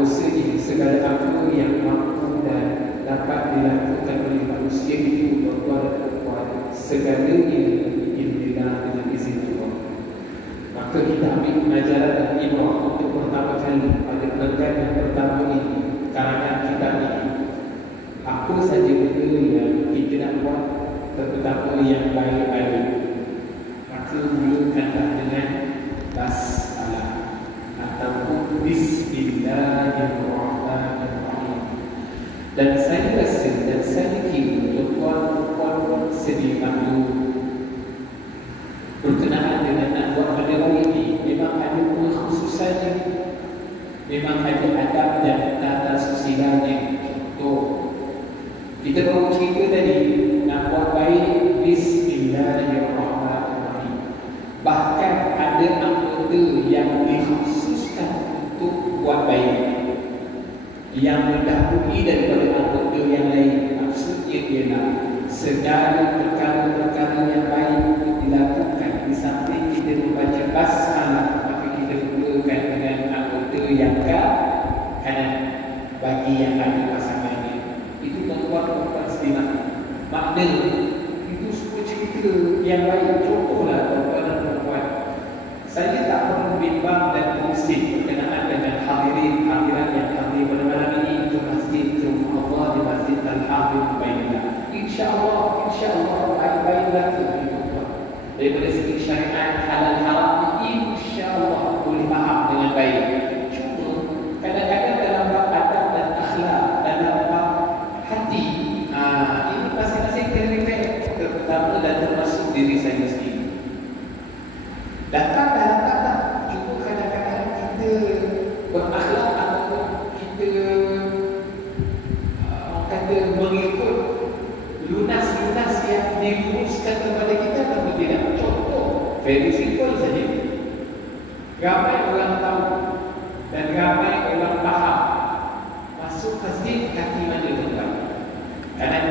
Maksudnya segala apa yang mampu dan dapat dilakukan oleh manusia itu berbuat berbuat segalanya Alhamdulillah dengan izin Tuhan. Maka kita ambil pengajaran dan ibrah untuk pertama kali pada pelenggan yang pertama ini, karangan kitab ini. Apa saja benda yang kita nak buat, terutama yang baik-baik, maka mulakanlah dengan basmalah ataupun Bismillahirrahmanirrahim. Dan saya rasa dan saya kira tuan-tuan sedih maklum berkenaan dengan nak buat benda ini memang ada khususannya, memang ada adab dan tata susilanya. Contoh, kita baru cerita tadi nak buat baik Bismillahirrahmanirrahim. Bahkan ada anggota yang dikhususkan untuk buat baik yang mendahului daripada anggota yang lain. Maksudnya ialah segala perkara-perkara yang baik dilakukan di samping kita membaca basmalah, maka kita mulakan dengan anggota yang kanan bagi yang ada pasangannya. Itu tuan-tuan sedimak makna itu semua cerita yang baik. Contohlah tuan-tuan dan puan-puan, saya tak perlu bimbang dan berusik berkenaan dengan hadirin-hadirat yang hadir pada malam ini ke masjid, ke rumah Allah di Masjid Al-Habib Bainullah. InsyaAllah baik-baiklah tu daripada segi syariat halal haram, insyaAllah boleh faham dengan baik. Cuma kadang-kadang dalam bab adab dan akhlak, dalam bab hati, ini masing-masing kena terutama dan termasuk diri saya sendiri. Datang, cuma kadang-kadang kita berakhlak ataupun kita kata mengikut lunas-lunas yang dirumuskan kepada kita atau tidak. Contoh very simple saja, ramai orang tahu dan ramai orang faham masuk masjid kaki mana tempat kanan,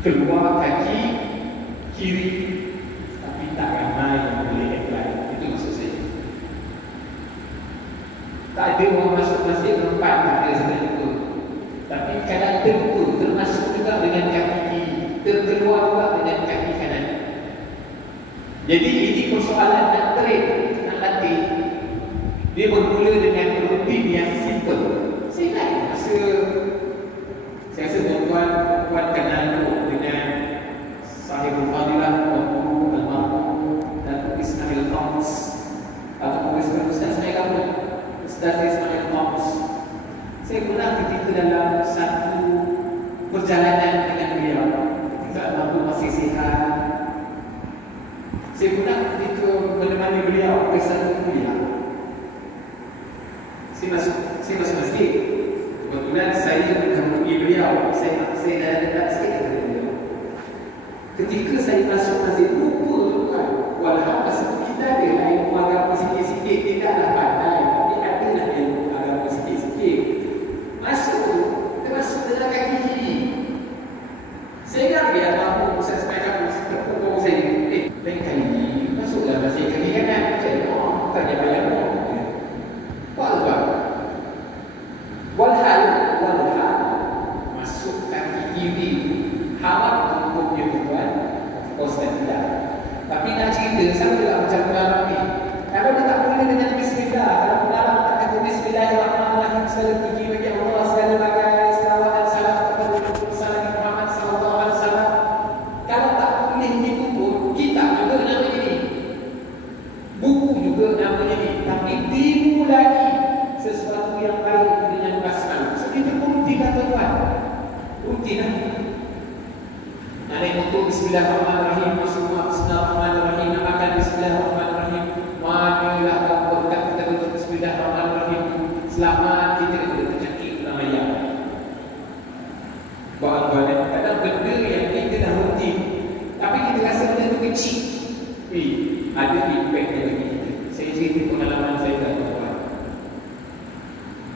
keluar kaki kiri, tapi tak ramai yang boleh apply. Itu maksud saya. Tak ada orang masuk masjid tempat, tak ada sebenarnya itu. Tapi kadang tentu termasuk juga dengan kaki kiri, terkeluar juga dengan kaki kanan. Jadi ini persoalan nak train, nak latih. Dia bermula dengan rutin yang simple. Saya ingat saya rasa tuan-tuan kenal dengan Sahibul Fadilah Tuan Almarhum dan Ismail Thomas, atau Ustaz saya kamu Ustaz Ismail Thomas. Saya pernah ketika dalam satu perjalanan dengan beliau ketika almarhum masih sihat, saya pernah ketika menemani beliau ke satu kuliah. Saya masuk masjid. Kebetulan saya menemui beliau. Saya dah dekat sikit dengan beliau. Ketika saya masuk masjid, lupa tuan, walaupun kita ada lah ilmu agama sikit-sikit, tidaklah pandai, tapi ada lah ilmu agama sikit-sikit. Masuk tu, termasuk dalam kaki kiri. Saya ingat dia almarhum Ustaz Ismail terpukul saya. Lain kali masuklah masjid kaki kanan. Saya tanya banyak orang. Walhal masuk kaki kiri haram untuk dia tuan, of course dan tidak. Tapi nak cerita sama juga macam pengarang ni. Kalau dia tak boleh dengan bismillah, kalau pengarang tak kata bismillahirrahmanirrahim, segala puji bagi Allah, segala bagai selawat dan salam kepada Nabi Muhammad sallallahu alaihi wasallam. Kalau tak boleh gitu pun, kitab juga namanya ni, buku juga namanya ni, tapi dimulai sesuatu yang baik dengan basmalah. So kita pun rutin tuan, rutin lah. Naik untuk bismillahirrahmanirrahim, bismillahirrahmanirrahim, namakan bismillahirrahmanirrahim. Manalah dalam berkat kita tutup bismillahirrahmanirrahim, selamat kita daripada terjangkit namanya. Bahan-bahan kadang benda yang kita dah rutin, tapi kita rasa benda tu kecil, ada impact bagi kita. Saya cerita pengalaman saya tuan.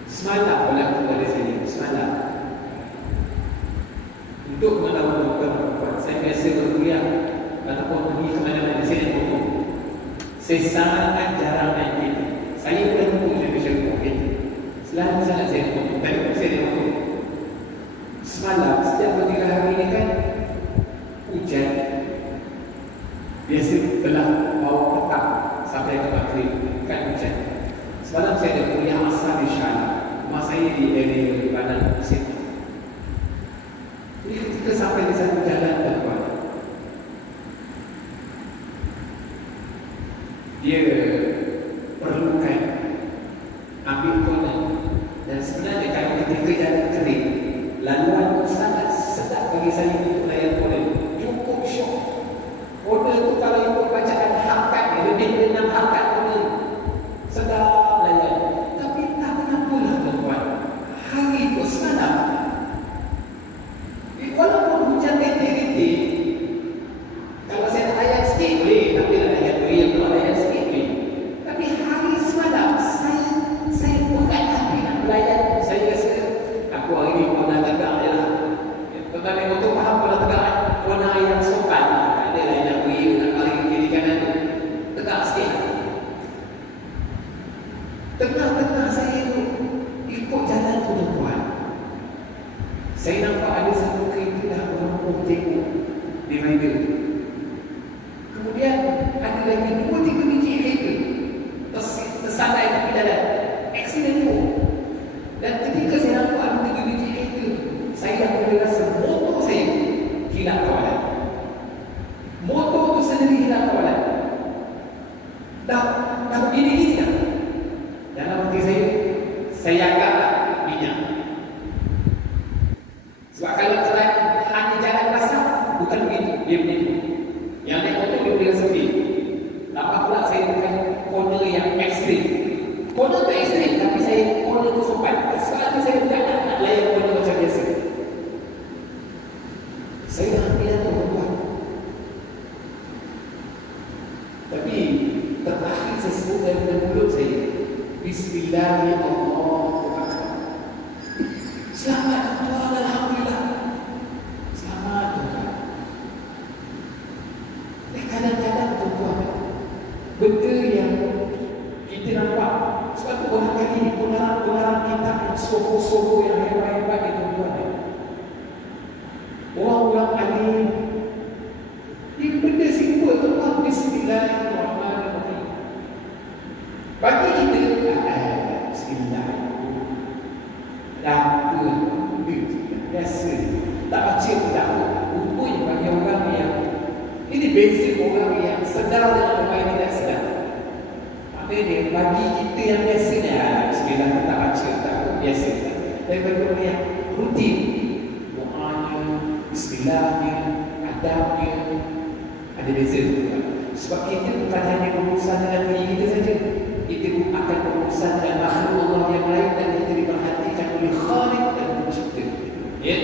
Semalam berlaku pada saya, semalam. Untuk menawarkan perempuan, saya biasa berkuliah ataupun pergi ke mana-mana, saya naik motor. Saya sangat jarang naik kereta. Saya boleh motor saya macam Semalam saya ada kuliah asal di Syarah. Rumah saya di area Badan Pusat. Jadi ketika sampai di satu jalan tuan, dia perlukan ambil corner. Dan sebenarnya kalau ketika jalan kering, laluan itu sangat sedap bagi saya untuk layan corner. Cukup syok. Corner itu kalau ikut bacaan harkat, lebih dari 6 harkat corner. Sedap layan. Tapi tak kenapalah tuan-tuan, hari itu semalam, walaupun hujan rintik-rintik, kalau saya nak layan sikit boleh, tapi nak layan boleh, kalau layan sikit boleh. Tapi hari semalam saya berat hati nak layan. Saya rasa aku hari ni kena tegak je lah. Tuan-tuan yang motor faham kena tegak kan? Kena yang sopan lah. Tak ada lah nak beri, nak balik kiri kanan tu. Tegak sikit lah. Tengah-tengah saya tu ikut jalan tu tuan-tuan, saya nampak ada satu kereta dah merompong tengok divider. Kemudian ada lagi 2-3 biji kereta tersandai tepi jalan. Aksiden tu. Dan ketika saya nampak ada 3 biji kereta, saya dah boleh rasa motor saya hilang kawalan. Motor tu sendiri hilang kawalan. Dah begini-gini dah. Dalam hati saya anggaplah minyak. Sebab kalau hanya jalan basah, bukan begitu, dia begitu. Yang naik motor dia boleh rasa feel. Nampak pula saya bukan corner yang ekstrim. Corner tu ekstrim, tapi saya corner tu sopan. Sebab tu saya bukan nak layan corner macam biasa. Saya dah ambil tu tuan-tuan. Tapi terakhir saya sebut dari mulut saya, Bismillahirrahmanirrahim. Selamat tuan, alhamdulillah. Selamat tuan. Kadang-kadang tuan, benda yang kita nampak, sebab tu orang kali pengarang kitab yang soho-soho yang hebat-hebat itu tuan. Orang-orang alim, ini benda simple tuan. Bismillahirrahmanirrahim. Bagi kita, Bismillahirrahmanirrahim. Apa biasa, tak baca pun tak apa. Rupanya bagi orang yang ini basic, orang yang sedar dengan orang yang tidak sedar. Apa dia? Bagi kita yang biasanya Bismillah tak baca, tak apa, biasa. Tapi bagi orang yang rutin, doanya, Bismillahnya, adabnya, ada beza. Sebab kita bukan hanya berurusan dengan diri kita saja, kita akan berurusan dengan makhluk Allah yang lain, dan kita diperhatikan oleh Khaliq dan Pencipta. Ya,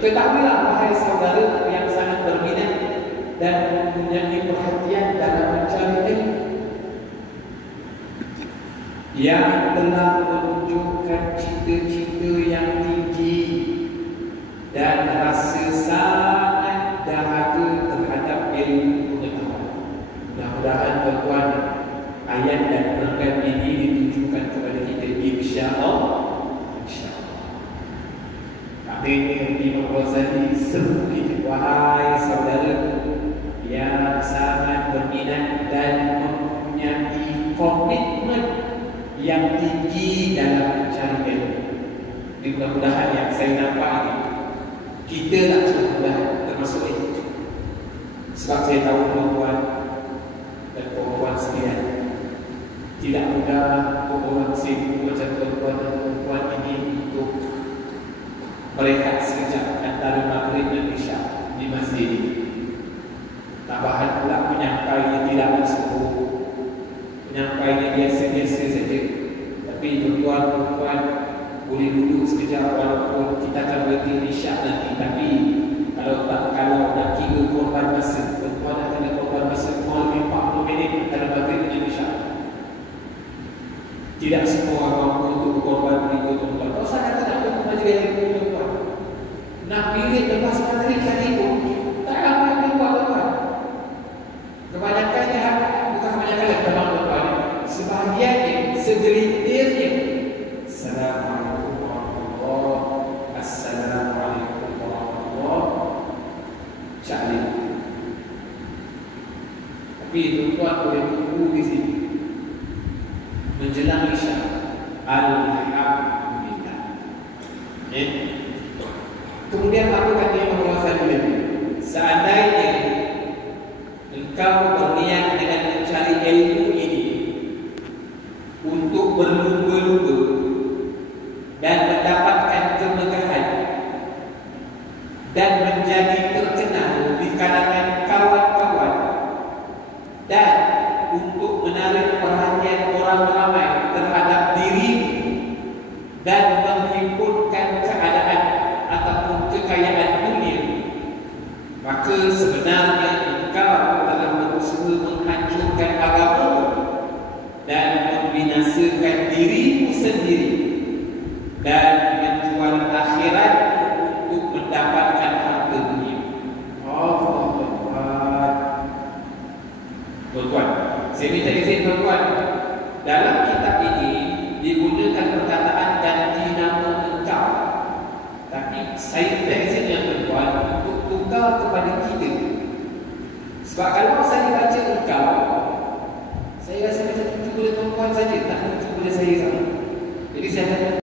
ketahuilah wahai saudara yang sangat berminat dan mempunyai perhatian dalam mencari ilmu, yang telah menunjukkan cita-cita yang tinggi dan rasa sangat dahaga terhadap ilmu pengetahuan. Mudah-mudahan tuan-tuan, ayat dan pelanggan ini ditunjukkan kepada kita, insya-Allah. Akhirnya Imam Ghazali seru kita, wahai saudara yang sangat berminat dan mempunyai komitmen yang tinggi dalam mencari ilmu. Mudah-mudahan yang saya nampak ini, kita lah mudah-mudahan termasuk ini. Sebab saya tahu tuan-tuan dan puan-puan sekalian, tidak mudah untuk orang sibuk macam tuan-tuan dan puan ini untuk melihat sekejap antara maghrib dan isya di masjid ini. Tambahan pula penyampai tidak bersebut, penyampainya biasa-biasa saja. Tapi tuan-tuan dan puan boleh duduk sekejap, walaupun kita akan berhenti isya nanti. Tapi kalau nak kira korban masa, tuan-tuan akan ada korban masa kurang lebih 40 minit antara maghrib dan isya. Tidak semua orang mampu untuk berkorban begitu tuan-tuan. Kalau saya kata nak majlis ilmu tuan-tuan, nak pilih lepas maghrib tadi pun tak ramai keluar tuan-tuan. Kebanyakannya, bukan kebanyakannya tuan-tuan, sebahagiannya, segelintirnya, Assalamualaikum warahmatullahi wabarakatuh, Assalamualaikum warahmatullahi wabarakatuh. Tapi tuan-tuan boleh tunggu di sini menjelang isya. Alhamdulillah. Okay. Kemudian apa kata Imam Ghazali? Seandainya engkau berniat dengan mencari ilmu ini untuk berlumba-lumba dan mendapatkan kemegahan dan menjadi terkenal di kalangan kawan-kawan dan untuk menarik perhatian orang ramai terhadap dirimu dan menghimpunkan keadaan ataupun kekayaan dunia, maka sebenarnya engkau telah berusaha menghancurkan agamamu dan membinasakan dirimu sendiri dan menjual akhirat untuk mendapatkan harta dunia. Tuan-tuan, saya minta izin tuan-tuan, dalam kitab ini digunakan perkataan ganti nama engkau, tapi saya minta izin yang tuan-tuan untuk tukar kepada kita. Sebab kalau saya baca engkau, saya rasa macam tuju pada tuan-tuan saja, tak tuju pada saya sama. Jadi saya